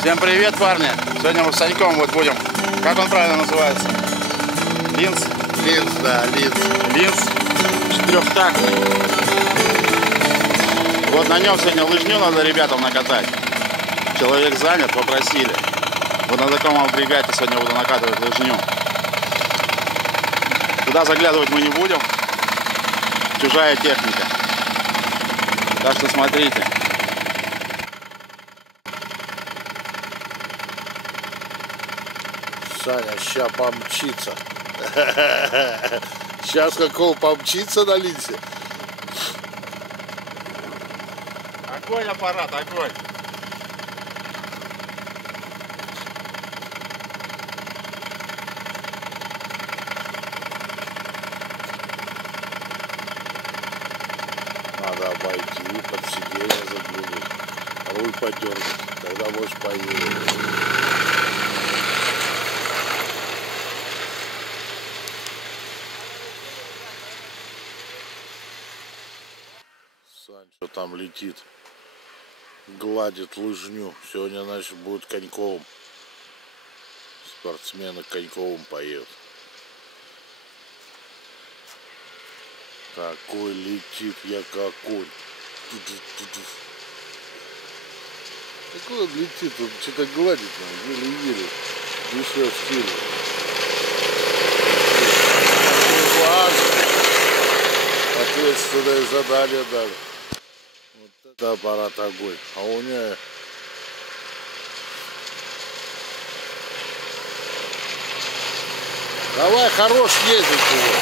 Всем привет, парни! Сегодня мы с Саньком вот будем, как он правильно называется? Линз? Линз, да, линз. Линз четырехтактный. Вот на нем сегодня лыжню надо ребятам накатать. Человек занят, попросили. Вот на таком агрегате сегодня буду накатывать лыжню. Туда заглядывать мы не будем. Чужая техника. Так что смотрите. Саня, ща помчится. Сейчас какого помчится на линзе. Огонь, аппарат, огонь. Надо обойти, под сиденье заглянуть, руль подергать, тогда можешь поехать. Сань, что там летит, гладит лыжню. Сегодня, значит, будет коньковым. Спортсмены коньковым поедут. Какой летит, я какой. Какой он летит, он что-то гладит нам, еле-еле. Дышит в стиле. Ответственное задание дали. Вот это аппарат огонь. А у меня... Давай, хорош ездить его.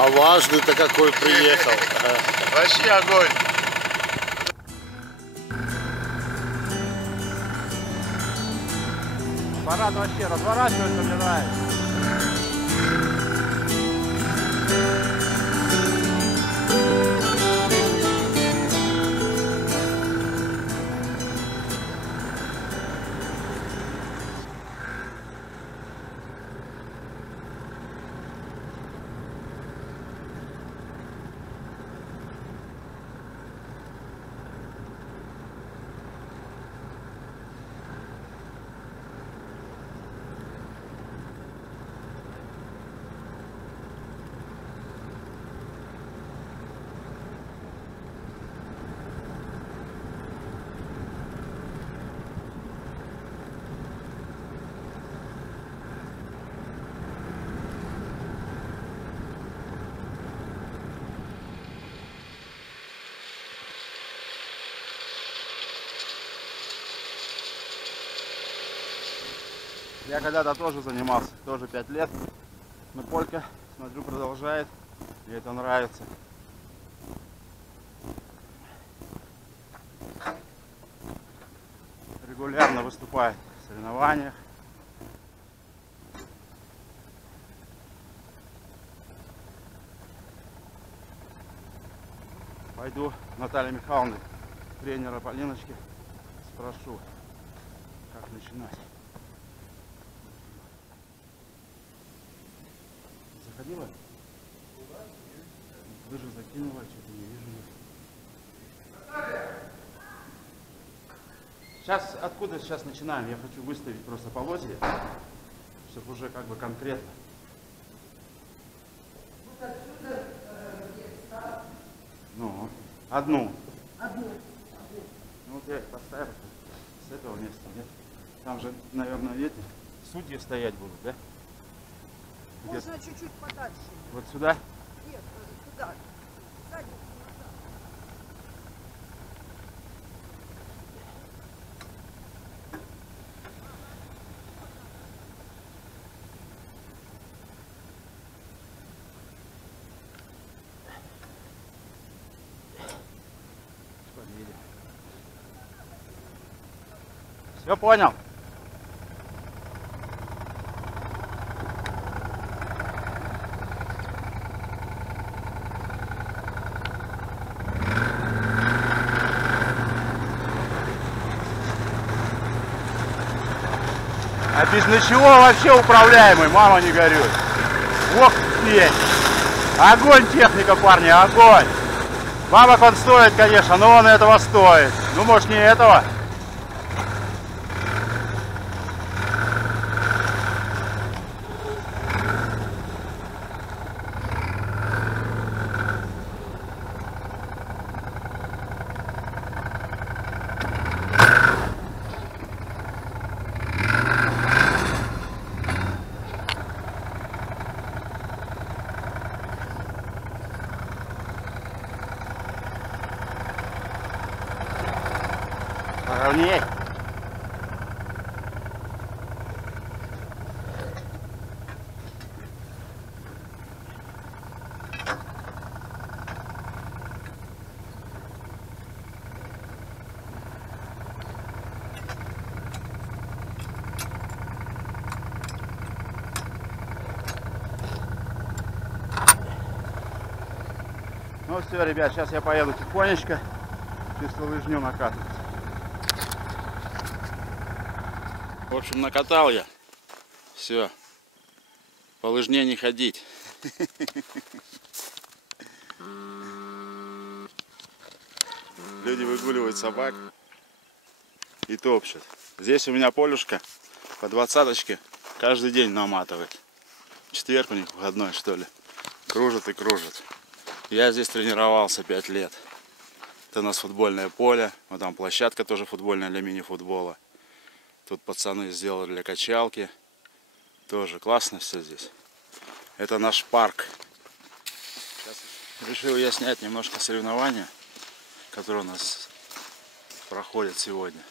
А важный-то какой приехал. Вообще огонь. Аппарат вообще разворачивается, мне нравится. Я когда-то тоже занимался, тоже 5 лет. Но Полька, смотрю, продолжает. Мне это нравится. Регулярно выступает в соревнованиях. Пойду Натальи Михайловны, тренера Полиночки, спрошу, как начинать. Заходила? Вы же закинула, что-то не вижу. Сейчас, откуда сейчас начинаем? Я хочу выставить просто полозья, чтобы уже как бы конкретно. Вот отсюда Ну, одну. одну. Ну вот я их поставил с этого места, нет? Там же, наверное, эти судьи стоять будут, да? Можно чуть-чуть подальше. Вот сюда? Нет, туда. Сзади, назад. Все понял? А без ничего вообще управляемый, мама не горюй. Ох, теперь. Огонь техника, парни, огонь. Бабок он стоит, конечно, но он этого стоит. Ну, может, не этого. Ровней. Ну все, ребят, сейчас я поеду тихонечко, чисто лыжню накатывать. В общем, накатал я. Все. По лыжне не ходить. Люди выгуливают собак и топчут. Здесь у меня полюшка по 20-очке каждый день наматывает. В четверг у них выходной, что ли. Кружит и кружит. Я здесь тренировался 5 лет. Это у нас футбольное поле. Вот там площадка тоже футбольная для мини-футбола. Тут пацаны сделали для качалки. Тоже классно все здесь. Это наш парк. Сейчас решил я снять немножко соревнования, которые у нас проходят сегодня,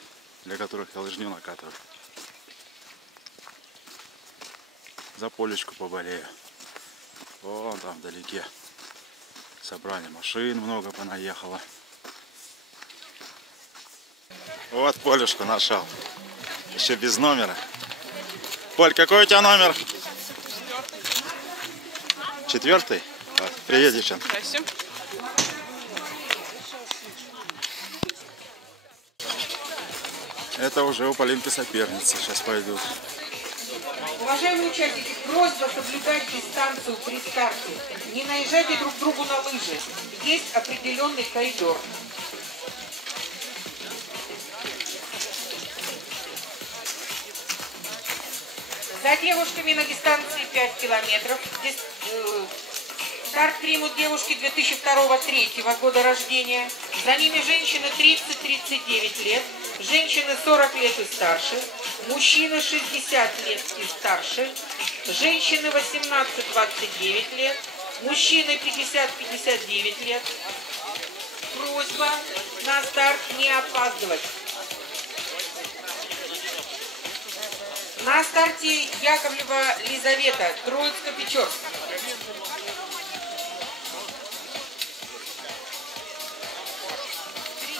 для которых я лыжню накатываю. За полечку поболею. Вон там вдалеке. Собрали машин, много понаехало. Вот полюшку нашел. Еще без номера. Поль, какой у тебя номер? 4-й? Вот, привет, девчонка. Здрасте. Это уже у Полинки соперницы. Сейчас пойдут. Уважаемые участники, просьба соблюдать дистанцию при старте. Не наезжайте друг другу на лыжи. Есть определенный коридор. За девушками на дистанции 5 километров. Старт примут девушки 2002-2003 года рождения. За ними женщины 30-39 лет, женщины 40 лет и старше, мужчины 60 лет и старше, женщины 18-29 лет, мужчины 50-59 лет. Просьба на старт не опаздывать. На старте Яковлева Лизавета, Троицко-Печорск.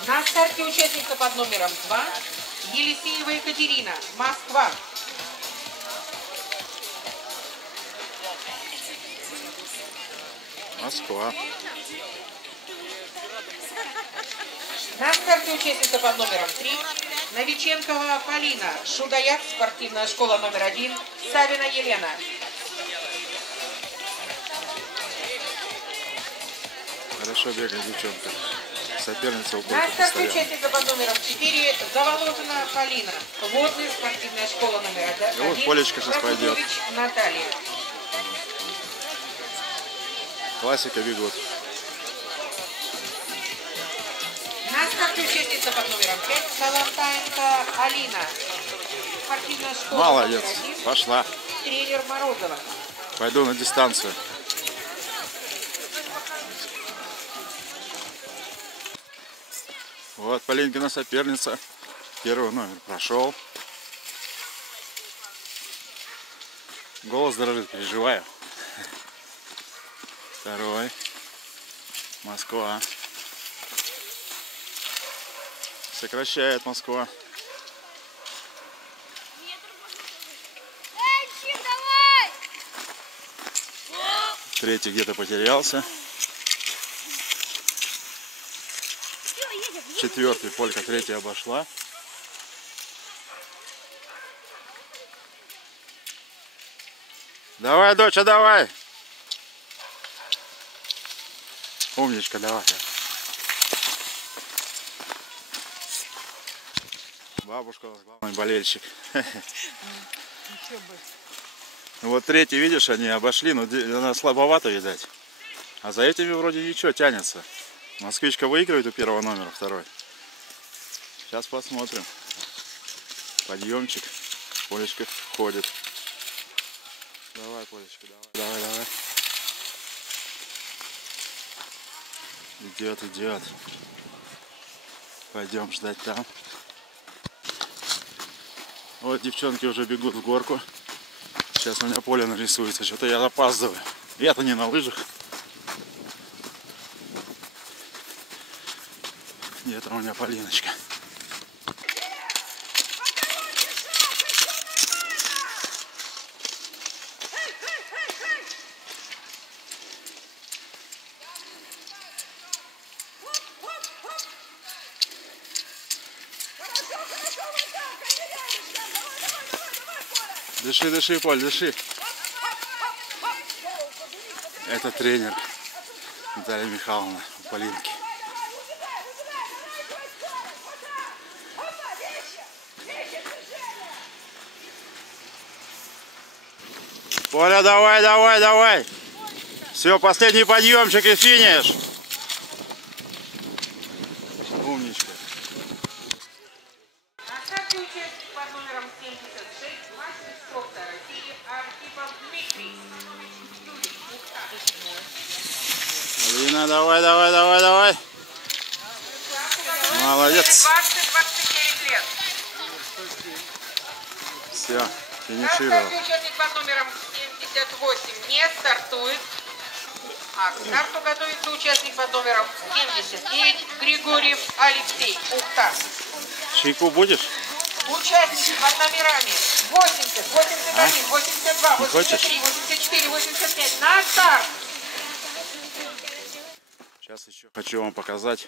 На старте участница под номером 2 Елисеева Екатерина, Москва. Москва. На старте участница под номером 3 Новиченкова Полина, Шудаяк, спортивная школа номер 1, Савина Елена. Хорошо бегает девчонка. Соперница у На Польки старте постоянно. участница под номером 4 Заволожена Полина, водная спортивная школа номер 1, И вот Полечка сейчас пойдет. Прокопьевич Наталья. Классика бегут. На старте участница под номером 5 Солонтаенко Алина, спортивная школа Молодец. номер 1, Пошла. тренер Морозова. Пойду на дистанцию. Вот Полинкина соперница. Первый номер прошел. Голос дрожит, переживаю. Второй. Москва. Сокращает Москва. Третий где-то потерялся. Четвертый Полька, третья обошла. Давай, доча, давай. Умничка, давай. Бабушка у нас главный болельщик. Еще бы. Вот третий, видишь, они обошли, но она слабовато, видать. А за этими вроде ничего, тянется. Москвичка выигрывает у первого номера, второй. Сейчас посмотрим. Подъемчик. Полечка входит. Давай, Полечка, давай. Давай. Идет. Пойдем ждать там. Вот девчонки уже бегут в горку. Сейчас у меня поле нарисуется. Что-то я опаздываю. Я-то не на лыжах. Где-то у меня Полиночка. Дыши, Поль, дыши. Это тренер Наталья Михайловна у Полинки. Поля, давай. Все, последний подъемчик и финиш. Умничка. На старте участник под номером 76, мастер спорта России Архипов Дмитрий. Алина, давай. Молодец. 20-29 лет. Все, На финишировал. старте участник под номером 78 не стартует. А к старту готовится участник под номером 79 Григорьев Алексей, Ухта. Чайку будешь? Участники под номерами 80, 81, 82, 83, 84, 85 на старт. Сейчас еще хочу вам показать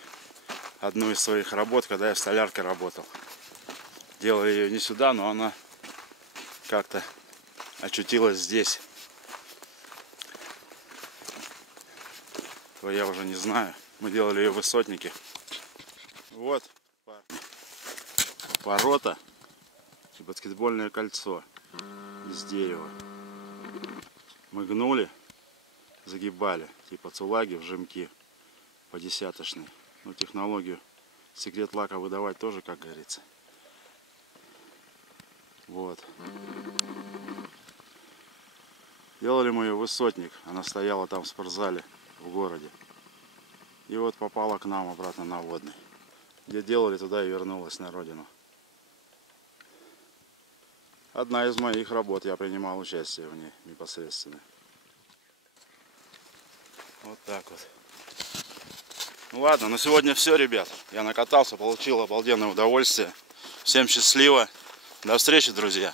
одну из своих работ, когда я в столярке работал. Делал ее не сюда, но она как-то очутилась здесь. То я уже не знаю. Мы делали ее в Высотнике. Вот, парни, ворота и баскетбольное кольцо из дерева. Мы гнули, загибали, типа цулаги в жимки по десяточной. Ну, технологию секрет лака выдавать тоже, как говорится. Вот. Делали мы ее в Высотник. Она стояла там в спортзале в городе. И вот попала к нам обратно на Водный. Где делали, туда и вернулась на родину. Одна из моих работ. Я принимал участие в ней непосредственно. Вот так вот. Ну ладно, на сегодня все, ребят. Я накатался, получил обалденное удовольствие. Всем счастливо. До встречи, друзья.